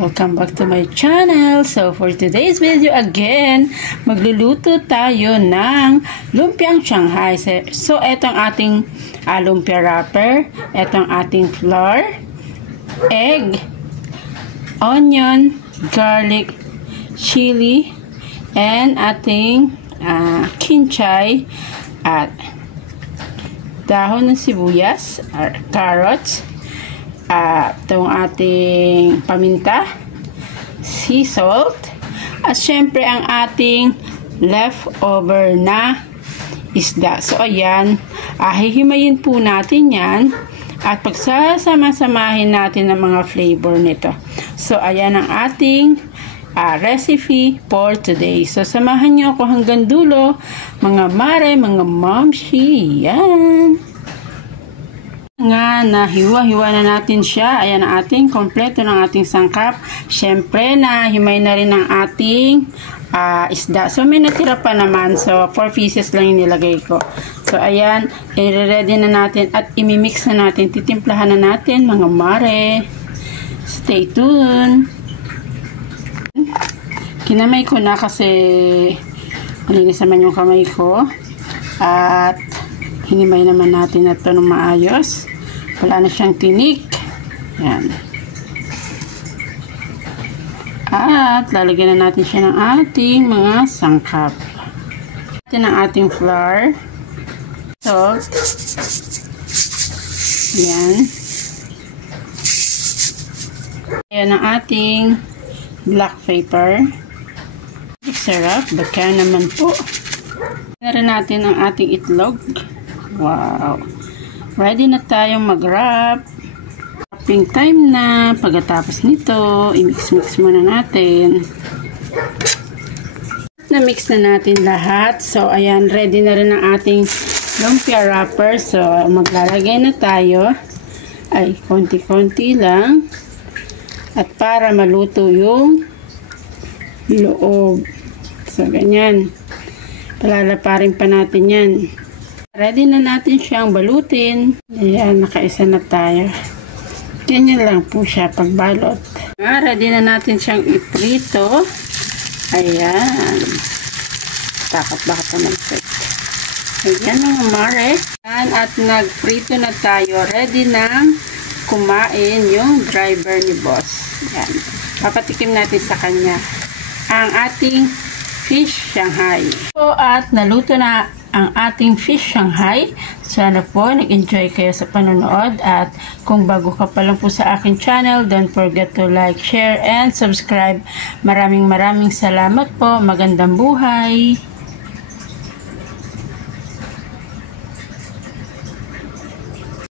Welcome back to my channel. So for today's video again, magluluto tayo ng lumpiang Shanghai. So etong ating lumpia wrapper, etong ating flour, egg, onion, garlic, chili, and ating kinchay at dahon ng sibuyas, carrots, itong ating paminta, sea salt, at syempre ang ating leftover na isda. So ayan, hihimayin po natin yan at pagsasama-samahin natin ang mga flavor nito. So ayan ang ating recipe for today. So samahan nyo ako hanggang dulo, mga mare, mga momshi. Yan nga, nahiwa-hiwa na natin siya. Ayan ang ating kompleto ng ating sangkap. Syempre, nahimay na rin ang ating isda. So, may natira pa naman. So, 4 pieces lang yung nilagay ko. So, ayan, i-ready na natin at imimix na natin. Titimplahan na natin, mga mare. Stay tuned. Kinamay ko na kasi malinis naman yung kamay ko. At hinimay naman natin na ito ng maayos. Wala na siyang tinik. Yan. At lalagyan na natin siya ng ating mga sangkap. Natin ang ating flour, salt, yan. Yan ang ating black pepper. Sarap, baka naman po. Rin natin ang ating itlog. Wow. Ready na tayong mag-wrap. Wrapping time na. Pagkatapos nito, i-mix-mix muna natin. Na-mix na natin lahat. So, ayan, ready na rin ang ating lumpia wrapper. So, maglalagay na tayo. Ay, konti-konti lang. At para maluto yung loob. So, ganyan. Palalaparin pa natin yan. Ready na natin siyang balutin. Ayan, nakaisa na tayo. Ganyan lang po siya pagbalot. Ready na natin siyang iprito. Ayan. Takot baka pa mag-set. Ayan mga mare. Ayan, at nagprito na tayo. Ready na kumain yung driver ni boss. Ayan. Papatikim natin sa kanya ang ating fish Shanghai. So, at naluto na ang ating fish Shanghai. Sana po nag-enjoy kayo sa panonood, at kung bago ka pa lang po sa aking channel, don't forget to like, share, and subscribe. Maraming salamat po. Magandang buhay!